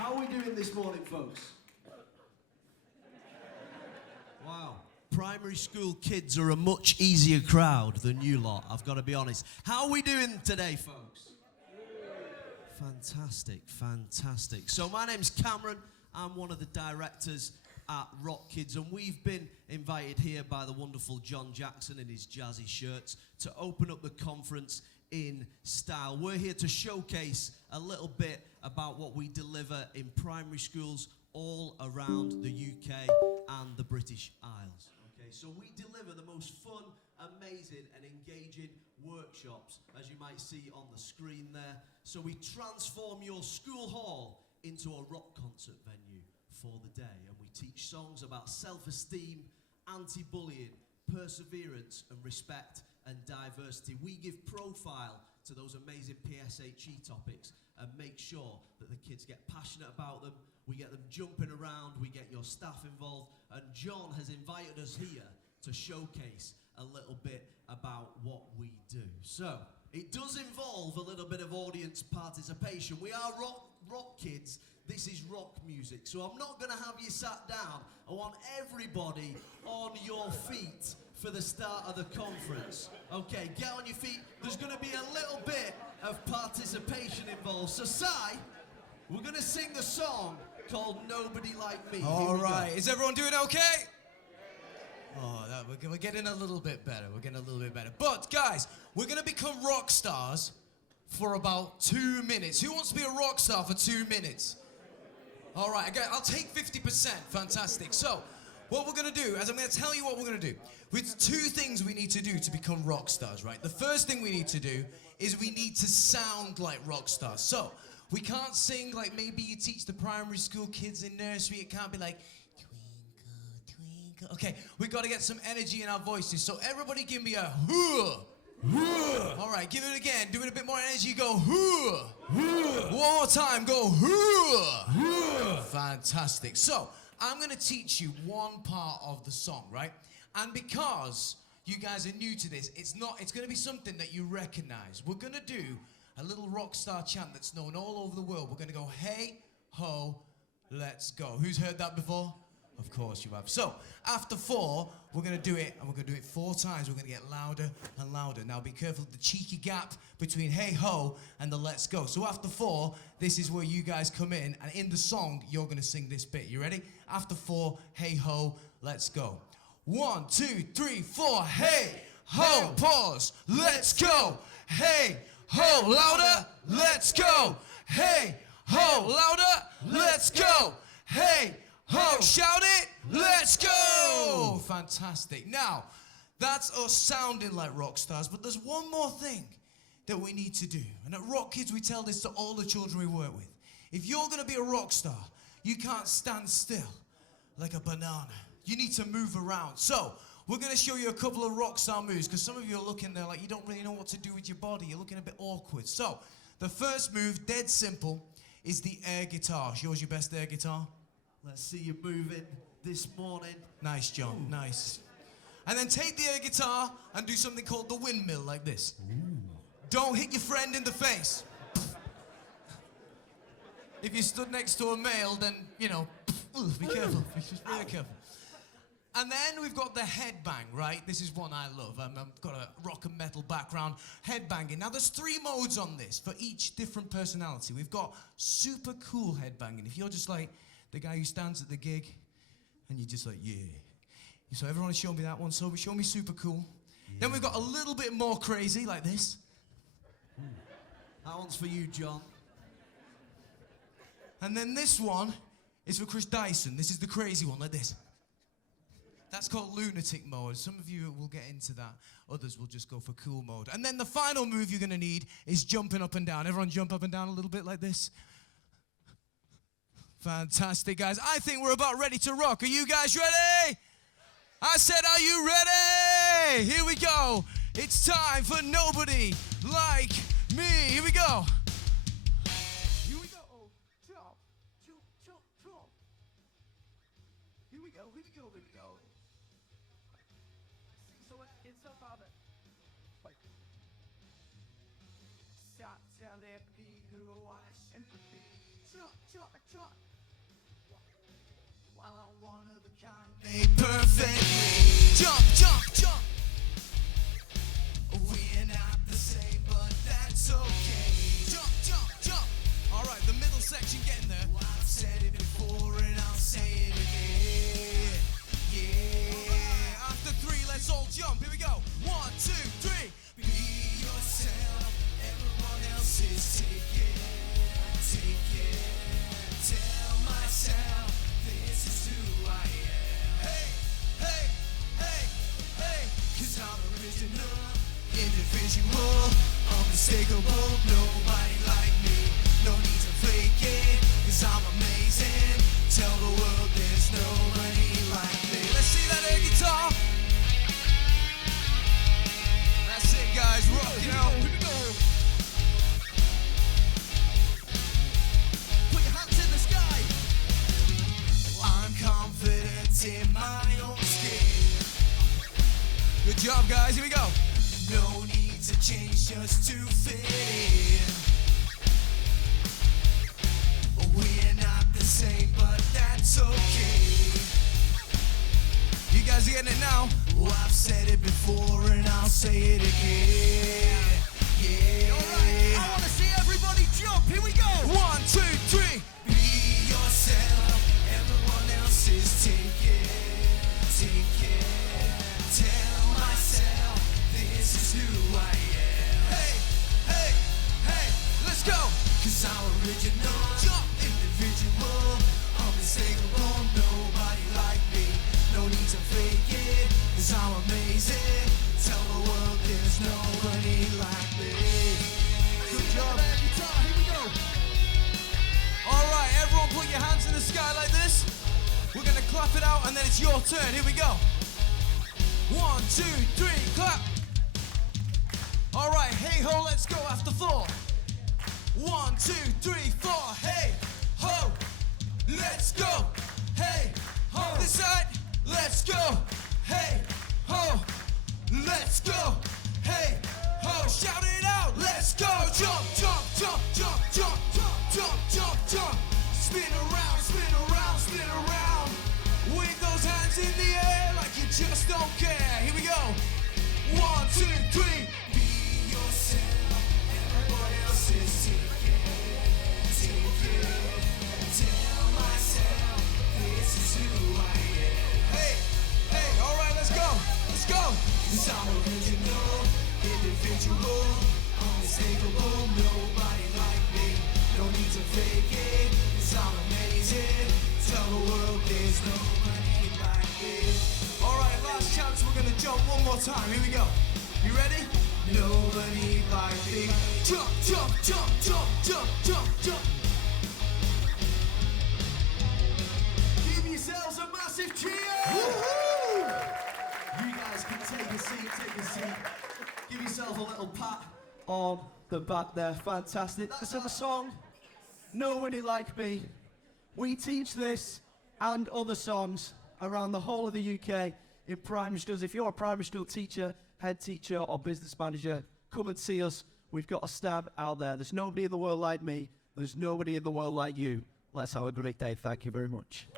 How are we doing this morning, folks? Wow. Primary school kids are a much easier crowd than you lot, I've got to be honest. How are we doing today, folks? Fantastic, fantastic. So my name's Cameron. I'm one of the directors at RockKidz, and we've been invited here by the wonderful John Jackson in his jazzy shirts to open up the conference in style. We're here to showcase a little bit about what we deliver in primary schools all around the UK and the British Isles. Okay, so we deliver the most fun, amazing and engaging workshops, as you might see on the screen there. So we transform your school hall into a rock concert venue for the day, and we teach songs about self-esteem, anti-bullying, perseverance and respect and diversity. We give profile to those amazing PSHE topics and make sure that the kids get passionate about them. We get them jumping around, we get your staff involved, and John has invited us here to showcase a little bit about what we do. So, it does involve a little bit of audience participation. We are RockKidz. This is rock music. So I'm not going to have you sat down. I want everybody on your feet for the start of the conference. Okay, get on your feet. There's going to be a little bit of participation involved. So, Si, we're going to sing the song called Nobody Like Me. All right. Is everyone doing okay? Oh, we're getting a little bit better. We're getting a little bit better. But, guys, we're going to become rock stars for about 2 minutes. Who wants to be a rock star for 2 minutes? All right, okay, I'll take 50%. Fantastic. So, what we're going to do is I'm going to tell you what we're going to do. With 2 things we need to do to become rock stars, right? The first thing we need to do is we need to sound like rock stars. So, we can't sing like maybe you teach the primary school kids in nursery. It can't be like, twinkle, twinkle. Okay, we've got to get some energy in our voices. So, everybody give me a hoo. All right, give it again. Do it a bit more energy. Go hoo. One more time. Go hoo. Fantastic. So, I'm going to teach you one part of the song, right? And because you guys are new to this, it's going to be something that you recognize. We're going to do a little rock star chant that's known all over the world. We're going to go, hey, ho, let's go. Who's heard that before? Of course you have. So, after 4, we're going to do it, and we're going to do it 4 times. We're going to get louder and louder. Now, be careful of the cheeky gap between hey, ho, and the let's go. So, after 4, this is where you guys come in, and in the song, you're going to sing this bit. You ready? After 4, hey, ho, let's go. 1, 2, 3, 4, hey, ho, pause, let's go. Hey, ho, louder, let's go. Hey, ho, louder, let's go. Hey, ho, shout it, let's go! Fantastic. Now, that's us sounding like rock stars, but there's one more thing that we need to do. And at RockKidz, we tell this to all the children we work with. If you're going to be a rock star, you can't stand still like a banana. You need to move around. So, we're going to show you a couple of rock star moves, because some of you are looking there like you don't really know what to do with your body. You're looking a bit awkward. So, the first move, dead simple, is the air guitar. Show us your best air guitar. Let's see you moving this morning. Nice, John. Ooh. Nice. And then take the air guitar and do something called the windmill, like this. Ooh. Don't hit your friend in the face. If you stood next to a male, then, you know, be careful. Just really careful. And then we've got the headbang, right? This is one I love. I've got a rock and metal background. Headbanging. Now, there's 3 modes on this for each different personality. We've got super cool headbanging. If you're just like the guy who stands at the gig and you're just like, yeah. So everyone show me that one. So show me super cool. Yeah. Then we've got a little bit more crazy, like this. That one's for you, John. And then this one is for Chris Dyson. This is the crazy one, like this. That's called lunatic mode. Some of you will get into that. Others will just go for cool mode. And then the final move you're going to need is jumping up and down. Everyone jump up and down a little bit like this. Fantastic, guys. I think we're about ready to rock. Are you guys ready? I said, are you ready? Here we go. It's time for Nobody Like Me. Here we go. Here we go. Jump, jump, jump, jump. Here we go, here we go, here we go. So it's a father. Shot, tell that be who I empathy. Jump, Made perfectly. Jump, jump, jump. We're not the same, but that's okay. Jump, jump, jump. All right, the middle section getting there. Well, I've said it before and I'll say it again. Yeah. After three, let's all jump. Here we go. 1, 2, 3. Be yourself. Everyone else is taken. Take it. Tell myself this is who I am. Hey, hey, hey, hey. 'Cause I'm original, individual, unmistakable. Nobody like me. No need to fake it. 'Cause I'm amazing. Tell the world there's nobody like me. Let's see that air guitar. That's it, guys. Rock it out. Here we go. Put your hands in the sky. I'm confident in my own skin. Good job, guys. Here we go. No need to change just to fit in. We're not the same, but that's okay. You guys are getting it now? Well, I've said it before and I'll say it again. Yeah. All right. I want to see everybody jump. Here we go. 1, 2, 3. Be yourself. Everyone else is taken. Take it. Tell myself this is who I am. Hey, hey, hey. Let's go. 'Cause I'm original. Jump. Individual. Unmistakable. Nobody like me. No need to fake it. 'Cause I'm amazing. Tell the world there's nobody like me. Good job. Here we go. All right, everyone put your hands in the sky like this. We're gonna clap it out and then it's your turn. Here we go. 1, 2, 3, clap. All right, hey ho, let's go after 4. 1, 2, 3, 4, hey ho, let's go. Hey ho, this side, let's go. Hey ho, let's go. Hey ho, shout it out, let's go. Jump, jump, jump, jump, jump, jump, jump, jump, jump. Spin around, spin around, spin around. Wave those hands in the air like you just don't care. Here we go. 1, 2, 3. Be yourself. Everyone else is taken. Take it. Tell myself this is who I am. Hey, hey, all right, let's go. Let's go. 'Cause I'm original, individual, unmistakable. Nobody like me. No need to fake it. 'Cause I'm amazing. Tell the world there's nobody like me. All right, last chance. We're gonna jump one more time. Here we go. You ready? Nobody like me. Jump, jump, jump, jump, jump, jump, jump. Give yourselves a massive cheer. Woohoo! You guys can take a seat, take a seat. Give yourself a little pat on the back there. Fantastic. Let's have a song. Nobody like me. We teach this and other songs around the whole of the UK in primary schools. If you're a primary school teacher, head teacher or business manager, come and see us. We've got a stab out there. There's nobody in the world like me. There's nobody in the world like you. Let's have a great day. Thank you very much.